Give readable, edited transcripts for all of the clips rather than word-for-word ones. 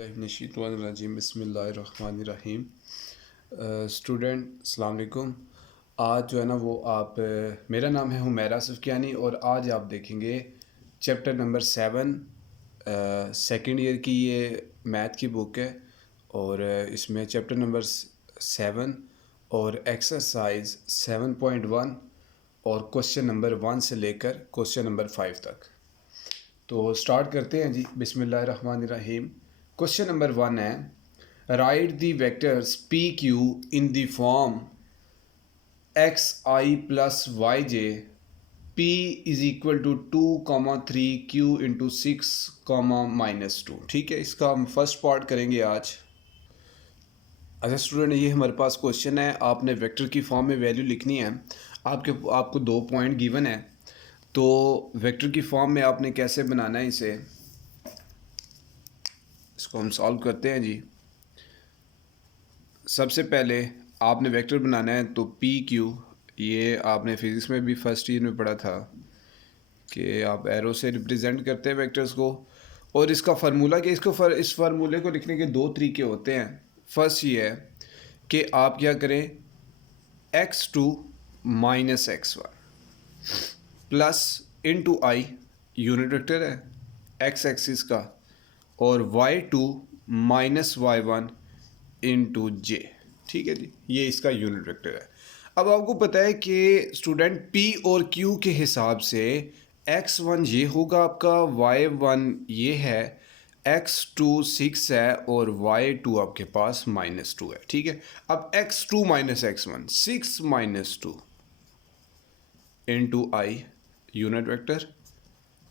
बिस्मिल्लाहिर्रहमानिर्रहीम बिस्मिल्लाहिर्रहमानिर्रहीम। स्टूडेंट अस्सलाम वालेकुम। आज जो है ना वो आप मेरा नाम है हुमैरा सुफ़ियानी और आज आप देखेंगे चैप्टर नंबर 7 सेकंड ईयर की ये मैथ की बुक है और इसमें चैप्टर नंबर 7 और एक्सरसाइज 7.1 और क्वेश्चन नंबर 1 से लेकर क्वेश्चन नंबर 5 तक। तो स्टार्ट करते हैं जी। बिस्मिल्लाहिर्रहमानिर्रहीम। क्वेश्चन नंबर 1 है write the vectors P Q in the form X I plus Y J P is equal to 2, 3 Q into 6, -2। ठीक है, इसका हम फर्स्ट पार्ट करेंगे आज। अच्छा स्टूडेंट, ये हमारे पास क्वेश्चन है, आपने वेक्टर की फॉर्म में वैल्यू लिखनी है। आपको 2 पॉइंट गिवन है, तो वेक्टर की फॉर्म में आपने कैसे बनाना है इसे, इसको हम सॉल्व करते हैं जी। सबसे पहले आपने वेक्टर बनाना है, तो पी क्यू, ये आपने फिज़िक्स में भी फर्स्ट ईयर में पढ़ा था कि आप एरो से रिप्रेजेंट करते हैं वेक्टर्स को। और इसका फार्मूला कि इस फार्मूले को लिखने के 2 तरीके होते हैं। फर्स्ट ये है कि आप क्या करें, x2 minus x1 plus into I, unit vector है x एक्सिस का, और y2 minus y1 into J. ठीक है जी, ये इसका यूनिट वेक्टर है। अब आपको पता है कि स्टूडेंट p और q के हिसाब से x1 ये होगा आपका, y1 ये है, x2 6 है और y2 आपके पास -2 है। ठीक है, अब x2 minus x1 6 -2 into I unit vector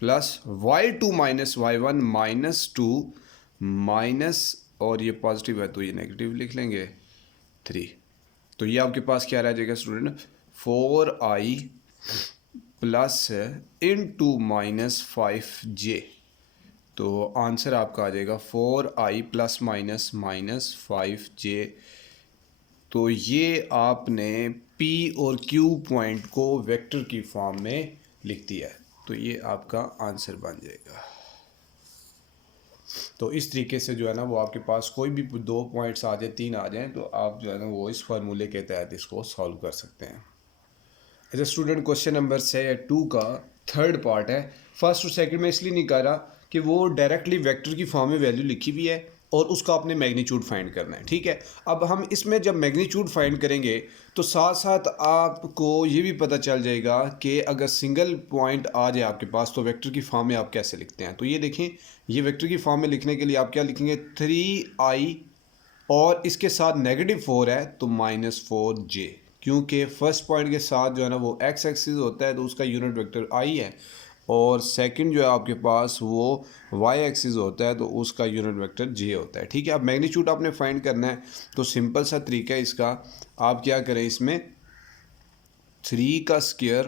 plus y2 minus y1 -2 minus, और ये पॉजिटिव है तो ये नेगेटिव लिख लेंगे 3। तो ये आपके पास क्या रह जाएगा student, 4i plus into -5j। तो आंसर आपका आ जाएगा 4i प्लस माइनस -5j। तो ये आपने P और Q पॉइंट को वेक्टर की फॉर्म में लिख दिया है, तो ये आपका आंसर बन जाएगा। तो इस तरीके से जो है ना वो आपके पास कोई भी 2 पॉइंट्स आ जाए, 3 आ जाएं, तो आप जो है ना वो इस फार्मूले के तहत इसको सॉल्व कर सकते हैं। अच्छा स्टूडेंट, क्वेश्चन नंबर 2 का थर्ड पार्ट है। फर्स्ट और सेकंड में इसलिए नहीं कर रहा कि वो डायरेक्टली वेक्टर की फॉर्म में वैल्यू लिखी हुई है और उसका आपने मैग्नीट्यूड फाइंड करना है। ठीक है, अब हम इसमें जब मैग्नीट्यूड फाइंड करेंगे तो साथ साथ आपको ये भी पता चल जाएगा कि अगर सिंगल पॉइंट आ जाए आपके पास तो वेक्टर की फॉर्म में आप कैसे लिखते हैं। तो ये देखें, ये वेक्टर की फॉर्म में लिखने के लिए आप क्या लिखेंगे, 3i और इसके साथ -4 है तो -4j, क्योंकि फर्स्ट पॉइंट के साथ जो है ना वो x एक्सिस होता है तो उसका यूनिट वेक्टर i है, और सेकंड जो है आपके पास वो y एक्सिस होता है तो उसका यूनिट वेक्टर j होता है। ठीक है, अब मैग्नीट्यूड आपने फाइंड करना है, तो सिंपल सा तरीका है इसका। आप क्या करें, इसमें 3 का स्क्वायर,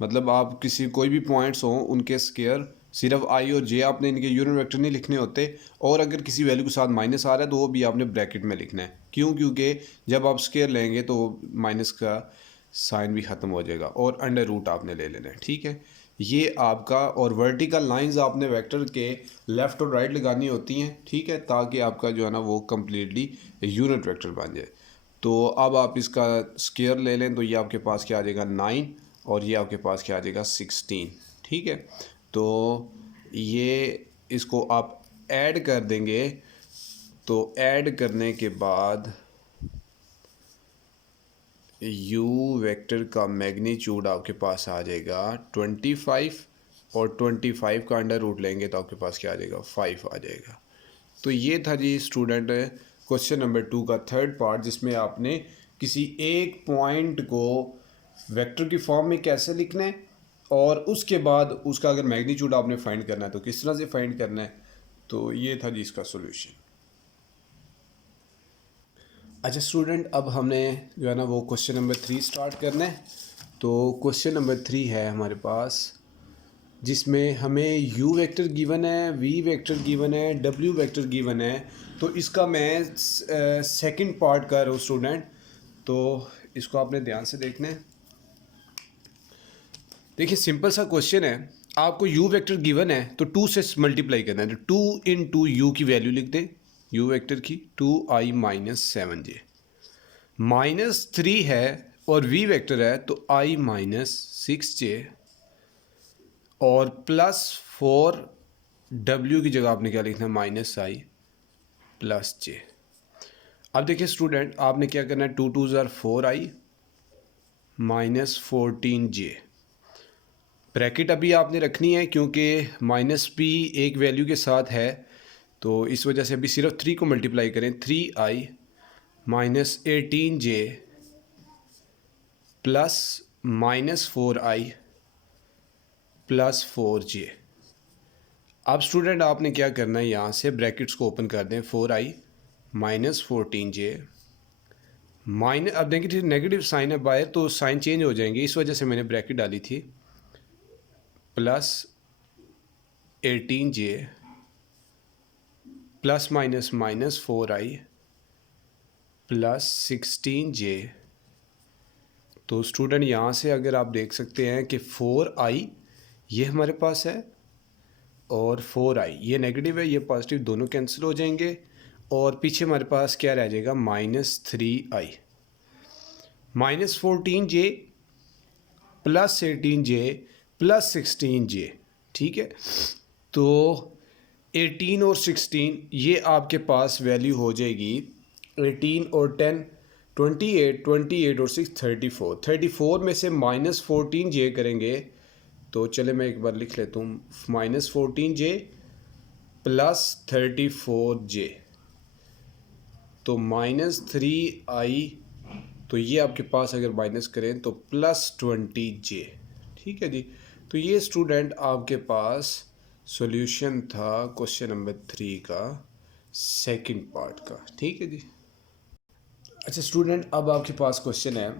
मतलब आप किसी कोई भी पॉइंट्स हों उनके स्क्वायर, सिर्फ आई और जे आपने इनके यूनिट वेक्टर नहीं लिखने होते, और अगर किसी वैल्यू के साथ माइनस आ रहा है तो वो भी आपने ब्रैकेट में लिखना है। क्यों, क्योंकि जब आप स्क्वायर लेंगे तो माइनस का साइन भी ख़त्म हो जाएगा, और अंडर रूट आपने ले लेना है। ठीक है, ये आपका, और वर्टिकल लाइंस आपने वेक्टर के लेफ़्ट और राइट लगानी होती हैं। ठीक है, ताकि आपका जो है ना वो कम्प्लीटली यूनिट वेक्टर बन जाए। तो अब आप इसका स्क्वायर ले लें तो ये आपके पास क्या आ जाएगा, 9, और ये आपके पास क्या आ जाएगा, 16। ठीक है, तो ये इसको आप ऐड कर देंगे, तो ऐड करने के बाद u वेक्टर का मैग्नीट्यूड आपके पास आ जाएगा 25, और 25 का अंडर रूट लेंगे तो आपके पास क्या आ जाएगा, 5 आ जाएगा। तो ये था जी स्टूडेंट क्वेश्चन नंबर 2 का थर्ड पार्ट, जिसमें आपने किसी एक पॉइंट को वेक्टर की फॉर्म में कैसे लिखना है, और उसके बाद उसका अगर मैग्नीट्यूड आपने फाइंड करना है तो किस तरह से फाइंड करना है। तो ये था जी इसका सॉल्यूशन। अच्छा स्टूडेंट, अब हमने जो है ना वो क्वेश्चन नंबर 3 स्टार्ट करना है। तो क्वेश्चन नंबर 3 है हमारे पास, जिसमें हमें u वेक्टर गिवन है, v वेक्टर गिवन है, w वेक्टर गिवन है। तो इसका मैं सेकंड पार्ट कर रहा हूँ स्टूडेंट, तो इसको आपने ध्यान से देखना है। देखिए सिंपल सा क्वेश्चन है आपको u वेक्टर गिवन है तो 2 से मल्टीप्लाई करना है, तो 2 इंटू यू की वैल्यू लिख दें, u वेक्टर की 2i माइनस 7j, -3 है और v वेक्टर है तो i माइनस 6j और +4w की जगह आपने क्या लिखना है, -i प्लस j। अब देखिए स्टूडेंट, आपने क्या करना है, 2 2 ज़ार 4i माइनस 14j, ब्रैकेट अभी आपने रखनी है क्योंकि माइनस भी एक वैल्यू के साथ है, तो इस वजह से अभी सिर्फ 3 को मल्टीप्लाई करें, 3i minus 18j plus -4i plus 4j। अब स्टूडेंट आपने क्या करना है, यहाँ से ब्रैकेट्स को ओपन कर दें, 4i माइनस 14j माइनस, अब देखिए नेगेटिव साइन है बाहर तो साइन चेंज हो जाएंगे, इस वजह से मैंने ब्रैकेट डाली थी, plus 18j plus minus -4i plus 16j। तो स्टूडेंट यहाँ से अगर आप देख सकते हैं कि 4i ये हमारे पास है और 4i ये नेगेटिव है, ये पॉजिटिव, दोनों कैंसिल हो जाएंगे और पीछे हमारे पास क्या रह जाएगा, -3i -14j plus 18j plus 16j। ठीक है, तो 18 और 16 ये आपके पास वैल्यू हो जाएगी, 18 और 10 28, 28 और 6 34, 34 में से -14j करेंगे तो चले मैं एक बार लिख लेता हूँ, -14j प्लस 34j तो -3i, तो ये आपके पास अगर माइनस करें तो +20j। ठीक है जी, तो ये स्टूडेंट आपके पास सॉल्यूशन था क्वेश्चन नंबर 3 का सेकंड पार्ट का। ठीक है जी। अच्छा स्टूडेंट, अब आपके पास क्वेश्चन है,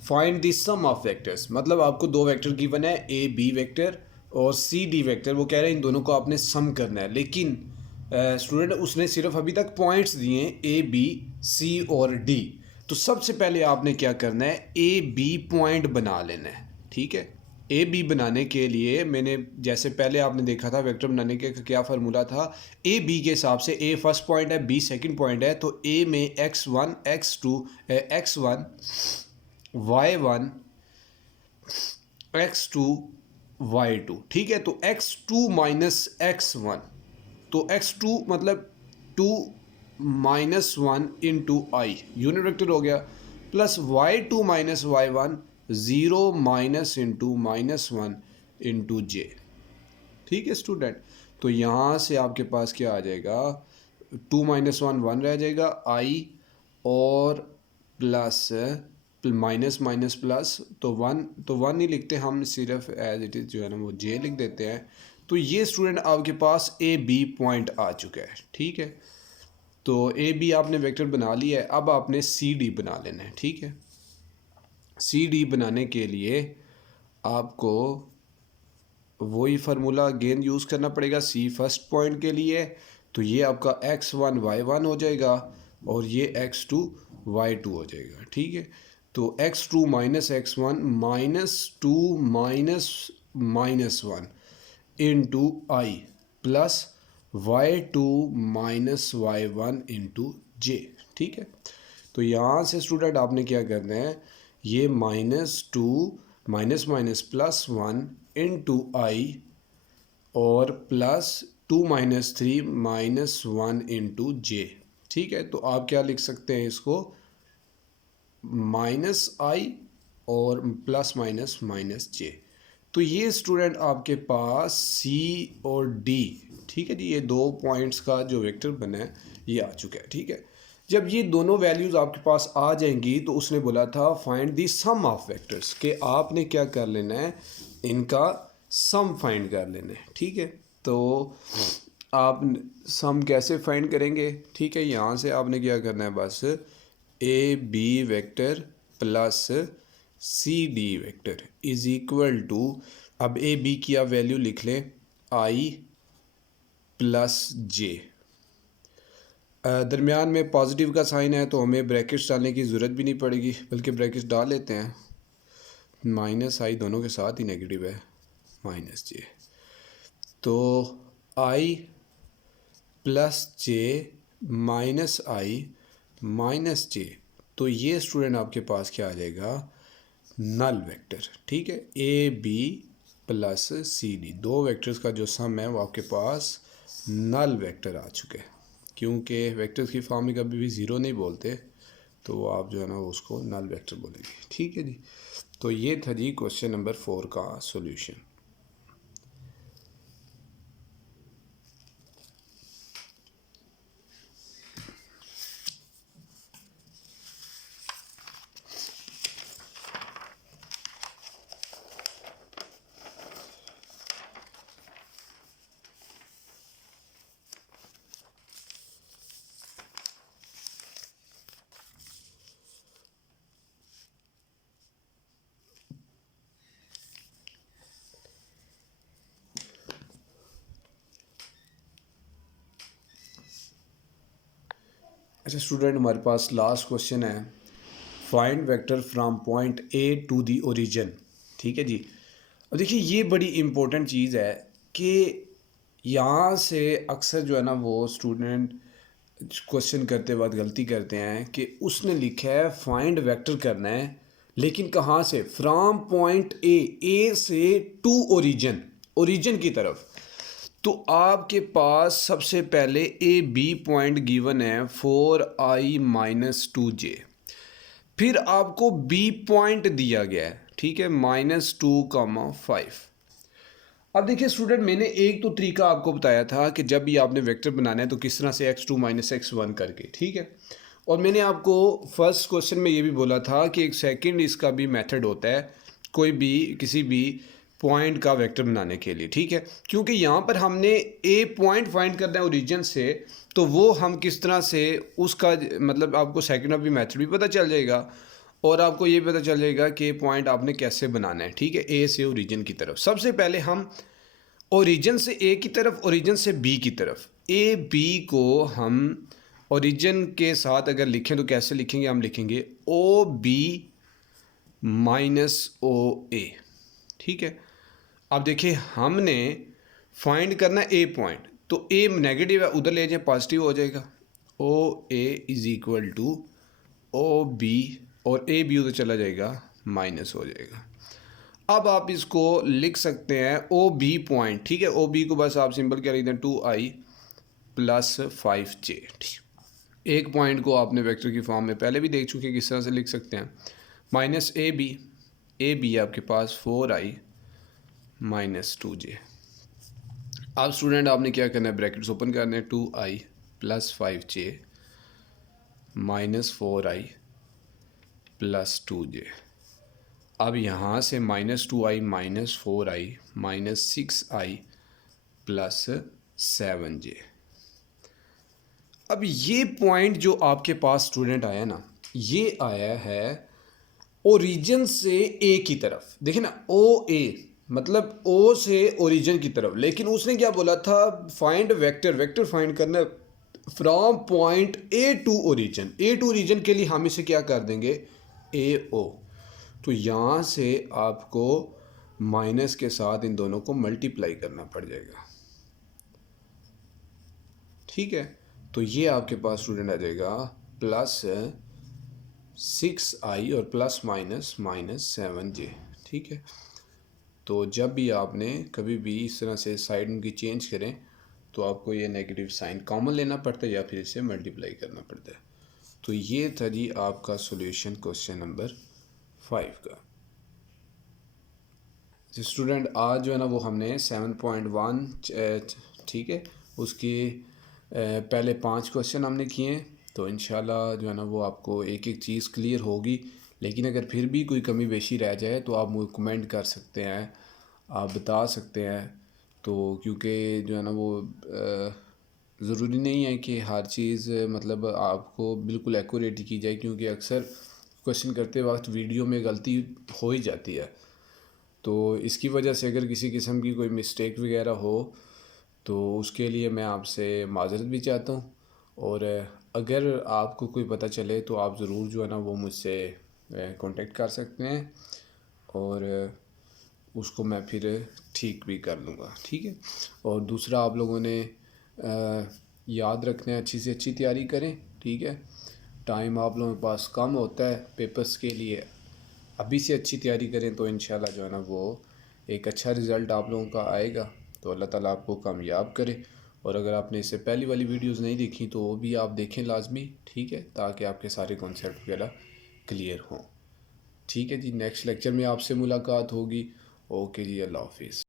find the sum of vectors, मतलब आपको दो वेक्टर गिवन है, ए बी वेक्टर और सी डी वेक्टर, वो कह रहे हैं इन दोनों को आपने सम करना है, लेकिन स्टूडेंट उसने सिर्फ अभी तक पॉइंट्स दिए हैं ए बी सी और डी। तो सबसे पहले आपने क्या करना है, ए बी पॉइंट बना लेना है। ठीक है, ए बी बनाने के लिए मैंने जैसे पहले आपने देखा था वेक्टर बनाने के क्या फार्मूला था, ए बी के हिसाब से ए फर्स्ट पॉइंट है, बी सेकंड पॉइंट है, तो ए में x1 x2 x1 y1 x2 y2। ठीक है, तो x2 माइनस x1, तो x2 मतलब 2 minus 1 into I unit vector हो गया, plus y2 minus y1 0 minus into -1 into J. ठीक है स्टूडेंट, तो यहाँ से आपके पास क्या आ जाएगा, 2 माइनस 1 1 रह जाएगा, आई और प्लस माइनस माइनस प्लस, तो 1 ही लिखते हैं हम, सिर्फ एज इट इज़ जो है ना वो जे लिख देते हैं। तो ये स्टूडेंट आपके पास ए बी पॉइंट आ चुका है। ठीक है, तो ए बी आपने वेक्टर बना लिया है, अब आपने सी डी बना लेना है। ठीक है, सी डी बनाने के लिए आपको वही फार्मूला अगेन यूज़ करना पड़ेगा सी फर्स्ट पॉइंट के लिए, तो ये आपका x1 y1 हो जाएगा और ये x2 y2 हो जाएगा। ठीक है, तो x2 minus x1 -2 -1 into I plus y2 minus y1 into J. ठीक है, तो यहाँ से स्टूडेंट आपने क्या करना है, ये -2 माइनस माइनस +1 इंटू आई और +2 माइनस 3 -1 इंटू जे। ठीक है, तो आप क्या लिख सकते हैं इसको, -i और प्लस माइनस माइनस जे। तो ये स्टूडेंट आपके पास सी और डी, ठीक है जी, ये दो पॉइंट्स का जो वेक्टर बना है ये आ चुका है। ठीक है, जब ये दोनों वैल्यूज़ आपके पास आ जाएंगी तो उसने बोला था find the sum of vectors, कि आपने क्या कर लेना है, इनका सम फाइंड कर लेना है। ठीक है, तो आप सम कैसे फाइंड करेंगे, ठीक है, यहाँ से आपने क्या करना है, बस A B vector plus C D vector is equal to, अब ए बी की आप वैल्यू लिख लें, आई प्लस जे, दरमियान में पॉजिटिव का साइन है तो हमें ब्रैकेट्स डालने की ज़रूरत भी नहीं पड़ेगी, बल्कि ब्रैकेट्स डाल लेते हैं, माइनस आई दोनों के साथ ही नेगेटिव है, माइनस जे। तो आई प्लस जे माइनस आई माइनस जे, तो ये स्टूडेंट आपके पास क्या आ जाएगा, नल वेक्टर। ठीक है, A B plus C D, दो वेक्टर्स का जो सम है वो आपके पास नल वेक्टर आ चुके हैं। क्योंकि वेक्टर्स की फॉर्म में कभी भी ज़ीरो नहीं बोलते, तो आप जो है ना उसको नल वेक्टर बोलेंगे। ठीक है जी, तो ये था जी क्वेश्चन नंबर 4 का सॉल्यूशन। अच्छा स्टूडेंट, हमारे पास लास्ट क्वेश्चन है, find vector from point A to the origin. ठीक है जी, अब देखिए ये बड़ी इम्पोर्टेंट चीज़ है कि यहाँ से अक्सर जो है ना वो स्टूडेंट क्वेश्चन करते वक्त गलती करते हैं कि उसने लिखा है फाइंड वेक्टर करना है, लेकिन कहाँ से, फ्रॉम पॉइंट ए से टू ओरिजिन, ओरिजिन की तरफ। तो आपके पास सबसे पहले ए बी पॉइंट गिवन है 4i-2j, फिर आपको बी पॉइंट दिया गया है, ठीक है, -2,5। अब देखिए स्टूडेंट, मैंने एक तो तरीका आपको बताया था कि जब भी आपने वेक्टर बनाना है तो किस तरह से x2 -x1 करके, ठीक है। और मैंने आपको फर्स्ट क्वेश्चन में ये भी बोला था कि एक सेकंड इसका भी मेथड होता है कोई भी किसी भी पॉइंट का वेक्टर बनाने के लिए, ठीक है। क्योंकि यहाँ पर हमने ए पॉइंट फाइंड करना है ओरिजिन से, तो वो हम किस तरह से उसका मतलब आपको सेकंड ऑफ भी मेथड भी पता चल जाएगा और आपको ये पता चल जाएगा कि पॉइंट आपने कैसे बनाना है, ठीक है, ए से ओरिजिन की तरफ। सबसे पहले हम ओरिजिन से ए की तरफ, ओरिजिन से बी की तरफ, ए बी को हम ओरिजिन के साथ अगर लिखें तो कैसे लिखेंगे, हम लिखेंगे ओ बी माइनस ओ ए। ठीक है, अब देखिए हमने फाइंड करना ए पॉइंट, तो ए नेगेटिव है उधर ले जाए पॉजिटिव हो जाएगा, O A is equal to O B, और ए बी उधर चला जाएगा माइनस हो जाएगा। अब आप इसको लिख सकते हैं ओ बी पॉइंट, ठीक है, ओ बी को बस आप सिंपल क्या लिख दें 2i प्लस 5j। एक पॉइंट को आपने वेक्टर की फॉर्म में पहले भी देख चुके हैं किस तरह से लिख सकते हैं, माइनस ए बी आपके पास 4i-2j। अब स्टूडेंट आपने क्या करना है, ब्रैकेट्स ओपन करने हैं, 2i plus 5j -4i plus 2j। अब यहाँ से -2i -4i -6i plus 7j। अब ये पॉइंट जो आपके पास स्टूडेंट आया ना, ये आया है ओरिजिन से ए की तरफ। देखिए ना, ओ ए मतलब ओ से ओरिजिन की तरफ, लेकिन उसने क्या बोला था, फाइंड वेक्टर, वेक्टर फाइंड करना from point A to origin. A to origin के लिए हम इसे क्या कर देंगे, ए ओ। तो यहाँ से आपको माइनस के साथ इन दोनों को मल्टीप्लाई करना पड़ जाएगा, ठीक है। तो ये आपके पास स्टूडेंट आ जाएगा प्लस 6i और प्लस माइनस -7j, ठीक है। तो जब भी आपने कभी भी इस तरह से साइड उनकी चेंज करें तो आपको ये नेगेटिव साइन कॉमन लेना पड़ता है या फिर इसे मल्टीप्लाई करना पड़ता है। तो ये था जी आपका सॉल्यूशन क्वेश्चन नंबर 5 का। स्टूडेंट आज जो है ना वो हमने 7.1, ठीक है, उसके पहले 5 क्वेश्चन हमने किए हैं। तो इंशाल्लाह जो है ना वो आपको एक एक चीज़ क्लियर होगी। लेकिन अगर फिर भी कोई कमी बेशी रह जाए तो आप मुझे कमेंट कर सकते हैं, आप बता सकते हैं। तो क्योंकि जो है ना वो ज़रूरी नहीं है कि हर चीज़ मतलब आपको बिल्कुल एक्यूरेट की जाए, क्योंकि अक्सर क्वेश्चन करते वक्त वीडियो में गलती हो ही जाती है। तो इसकी वजह से अगर किसी किस्म की कोई मिस्टेक वगैरह हो तो उसके लिए मैं आपसे माज़रत भी चाहता हूँ। और अगर आपको कोई पता चले तो आप ज़रूर जो है ना वो मुझसे कांटेक्ट कर सकते हैं। और उसको मैं फिर ठीक भी कर लूँगा, ठीक है। और दूसरा आप लोगों ने याद रखना है, अच्छी से अच्छी तैयारी करें, ठीक है। टाइम आप लोगों के पास कम होता है पेपर्स के लिए, अभी से अच्छी तैयारी करें तो इंशाल्लाह जो है ना वो एक अच्छा रिज़ल्ट आप लोगों का आएगा। तो अल्लाह ताला आपको कामयाब करे। और अगर आपने इससे पहली वाली वीडियोस नहीं देखी तो वो भी आप देखें लाजमी, ठीक है, ताकि आपके सारे कॉन्सेप्ट वगैरह क्लियर हों। ठीक है जी, नेक्स्ट लेक्चर में आपसे मुलाकात होगी। ओके जी, अल्लाह हाफिज़।